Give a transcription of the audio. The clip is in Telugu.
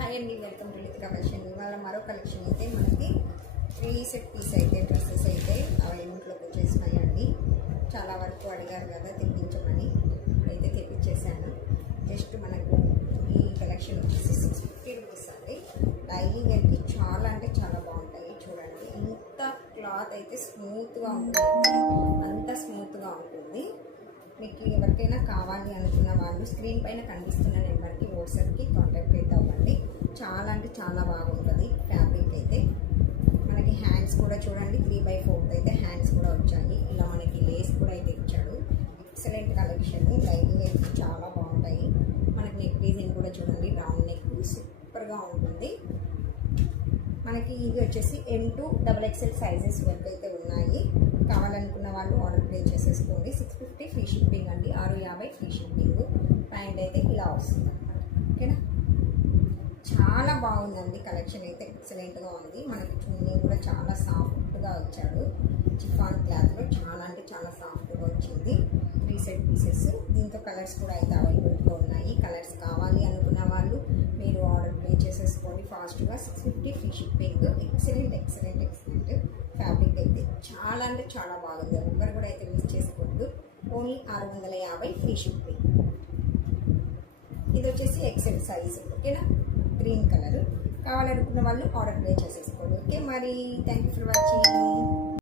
హాయ్ అండి, వెల్కమ్ టు లితికా ఫ్యాషన్. ఇవాళ మరో కలెక్షన్ అయితే మనకి 3 సెట్ పీస్ అయితే డ్రెస్సెస్ అయితే అవి ఇంట్లోకి వచ్చేసినాయండి. చాలా వరకు అడిగారు కదా తెప్పించమని, అయితే తెప్పించేసాను. జస్ట్ మనకు ఈ కలెక్షన్ వచ్చేసి 650 రూపీస్ అండి. డైలీ వేర్కి చాలా అంటే చాలా బాగుంటాయి. చూడండి, ఇంత క్లాత్ అయితే స్మూత్గా ఉంటుంది, అంత స్మూత్గా ఉంటుంది. మీకు ఎవరికైనా కావాలి అనుకున్న వాళ్ళు స్క్రీన్ పైన కనిపిస్తున్న నెంబర్కి వాట్సాప్కి కాంటాక్ట్ అయితే అవ్వండి. చాలా అంటే చాలా బాగుంటుంది ఫ్యాబ్రిక్ అయితే. మనకి హ్యాండ్స్ కూడా చూడండి, 3/4 అయితే హ్యాండ్స్ కూడా వచ్చాయి. ఇలా మనకి లేస్ కూడా అయితే ఇచ్చాడు. ఎక్సలెంట్ కలెక్షన్, డైలీ అయితే చాలా బాగుంటాయి. మనకి నెక్ డిజైన్ కూడా చూడండి, రౌండ్ నెక్ సూపర్గా ఉంటుంది. మనకి ఇవి వచ్చేసి M2 XXL సైజెస్ వరకు అయితే ఉన్నాయి. కావాలనుకున్న వాళ్ళు ఆర్డర్ ప్లేస్ చేసేసుకోండి. 650 ఫ్రీ షిప్పింగ్ అండి, 650 ఫ్రీ షిప్పింగ్. ప్యాంట్ అయితే ఇలా వస్తుంది అన్నమాట. ఓకేనా, చాలా బాగుందండి కలెక్షన్ అయితే, ఎక్సలెంట్గా ఉంది. మనకి చున్నీ కూడా చాలా సాఫ్ట్గా వచ్చాడు, చిఫాన్ క్లాత్లో చాలా అంటే చాలా సాఫ్ట్గా వచ్చింది. 3 సెట్ పీసెస్, దీంతో కలర్స్ కూడా అయితే అవైలబుల్గా ఉన్నాయి. కలర్స్ కావాలి అనుకున్న వాళ్ళు మీరు ఆర్డర్ ప్లే చేసేసుకోండి ఫాస్ట్గా. 650 free shipping. Excellent excellent excellent fabric అయితే చాలా అంటే చాలా బాగుంది. ఎవరు కూడా అయితే మిస్ చేసుకోవద్దు. Only 650 free shipping. ఇది వచ్చేసి ఎక్సెల్ సైజ్. ఓకేనా, గ్రీన్ కలర్. కావాలనుకున్న వాళ్ళు ఆర్డర్ ప్లే చేసేసుకోండి. ఓకే మరి, థ్యాంక్ యూ ఫర్ వాచింగ్.